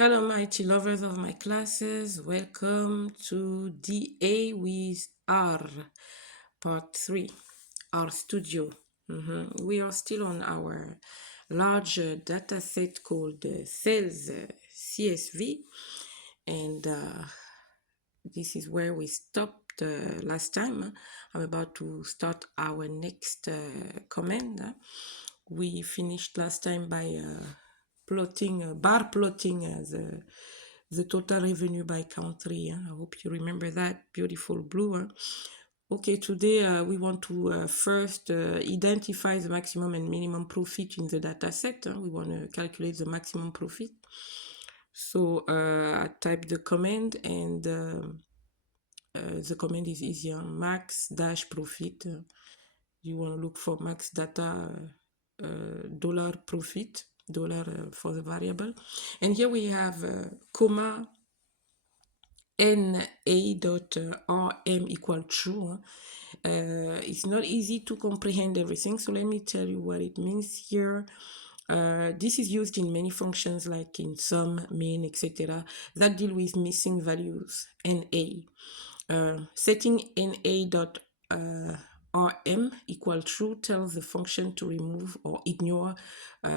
Shalom IT lovers of my classes, welcome to DA with R, Part.3, R Studio. We are still on our large data set called sales.csv, and this is where we stopped last time. I'm about to start our next command. We finished last time by bar plotting the total revenue by country. I hope you remember that beautiful blue. Okay, today we want to first identify the maximum and minimum profit in the data set. We want to calculate the maximum profit. So I type the command, and the command is easier. Max dash profit. You want to look for max data dollar profit, dollar for the variable. And here we have comma na.rm equal true. It's not easy to comprehend everything, so let me tell you what it means here. This is used in many functions like in sum, min, etc. that deal with missing values, NA. Setting na.rm equal true tells the function to remove or ignore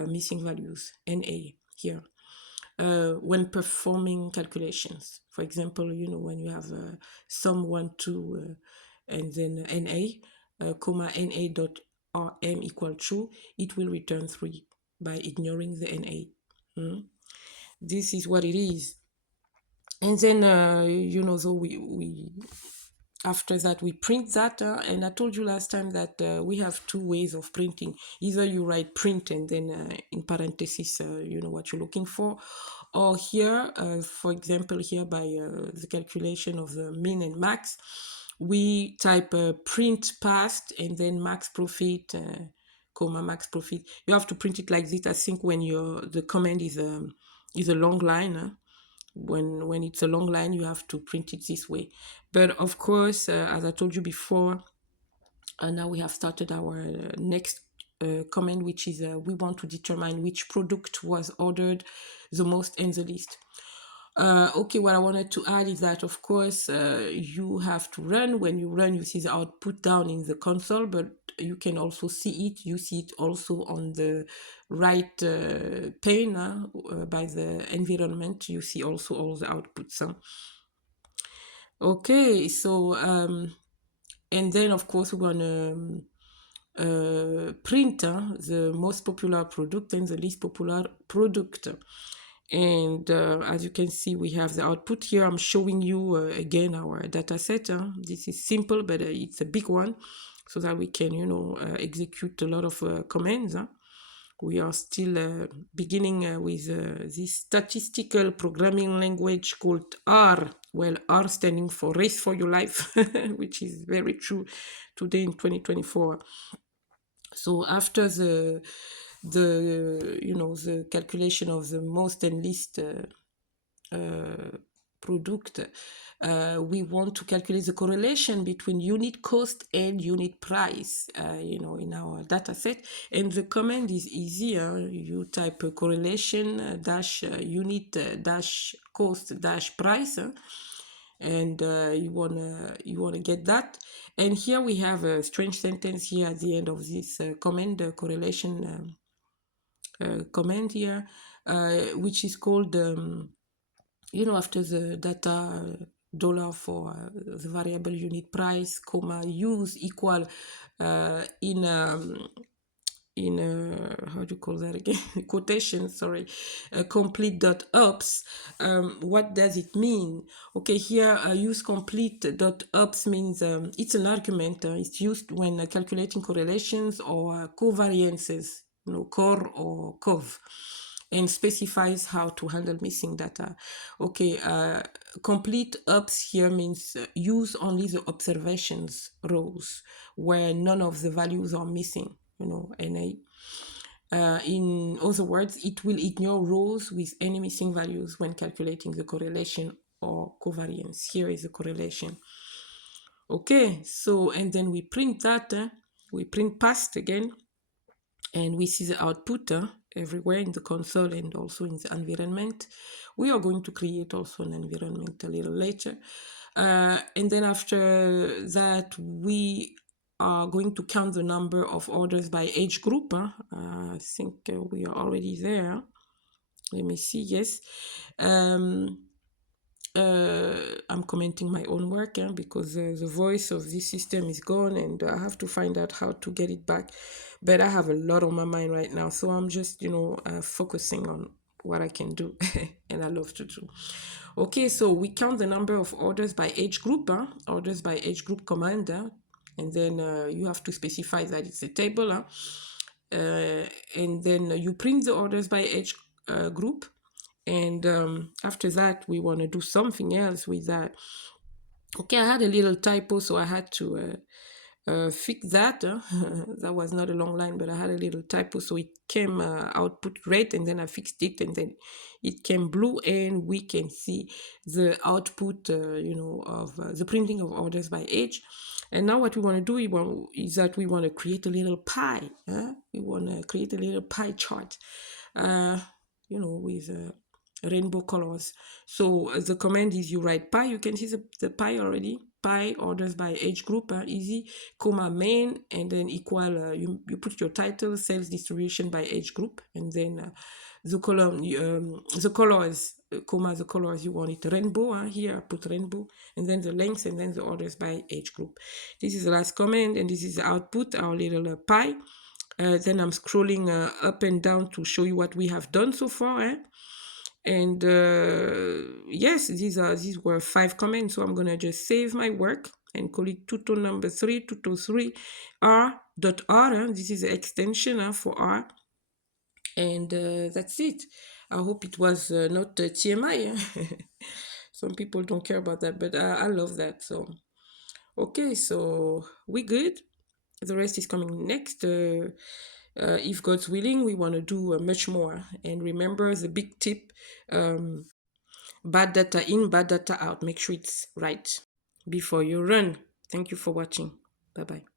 missing values, NA here. When performing calculations. For example, when you have sum 1, 2, and then NA, comma na.rm equal true, it will return 3 by ignoring the NA. This is what it is. And then, so we after that we print that, and I told you last time that we have two ways of printing. Either you write print and then in parentheses you know what you're looking for, or here for example here by the calculation of the min and max, we type print past and then max profit comma max profit. You have to print it like this. I think when the command is a long line, when it's a long line, you have to print it this way. But of course, as I told you before, now we have started our next command, which is we want to determine which product was ordered the most in the list. Okay, what I wanted to add is that, of course, you have to run. When you run, you see the output down in the console, but you can also see it. You see it also on the right pane by the environment. You see also all the outputs. Okay, so, and then, of course, we're going to print the most popular product and the least popular product. And as you can see, we have the output here. I'm showing you again our data set. This is simple, but it's a big one, so that we can, execute a lot of commands. We are still beginning with this statistical programming language called R. Well, R standing for Race for Your Life, which is very true today in 2024. So after the calculation of the most and least product, we want to calculate the correlation between unit cost and unit price, in our data set. And the command is easier. You type correlation dash unit dash cost dash price, and you wanna get that. And here we have a strange sentence here at the end of this command, correlation command here, which is called after the data dollar for the variable unit price, comma use equal in how do you call that again? Quotation, sorry, complete.ops. What does it mean? Okay, here use complete.ops means it's an argument. It's used when calculating correlations or covariances, core or cov, and specifies how to handle missing data. Okay, complete ops here means use only the observations rows where none of the values are missing, NA. In other words, it will ignore rows with any missing values when calculating the correlation or covariance. Here is the correlation. Okay, so, and then we print that, we print past again, and we see the output, everywhere in the console and also in the environment. We are going to create also an environment a little later. And then after that, we are going to count the number of orders by age group. I think we are already there. Let me see. Yes. I'm commenting my own work because the voice of this system is gone and I have to find out how to get it back. But I have a lot on my mind right now, so I'm just, focusing on what I can do and I love to do. Okay, so we count the number of orders by age group, orders by age group command, and then you have to specify that it's a table, and then you print the orders by age group. And after that, we want to do something else with that. Okay, I had a little typo, so I had to fix that. That was not a long line, but I had a little typo, so it came output red, and then I fixed it, and then it came blue, and we can see the output, of the printing of orders by age. And now what we want to do is that we want to create a little pie. We want to create a little pie chart, with rainbow colors. So the command is you write pie. You can see the pie already. Pie orders by age group, easy, comma main, and then equal, you put your title, sales distribution by age group, and then the column, the colors, comma the colors you want it rainbow, here I put rainbow, and then the length, and then the orders by age group. This is the last command, and this is the output, our little pie. Then I'm scrolling up and down to show you what we have done so far. And yes, these were 5 comments, so I'm gonna just save my work and call it tuto number 3, tuto 3 R.R. This is the extension for R, and that's it. I hope it was not TMI. Some people don't care about that, but I love that. So okay, so we good. The rest is coming next. If God's willing, we want to do much more. And remember the big tip, bad data in, bad data out. Make sure it's right before you run. Thank you for watching. Bye-bye.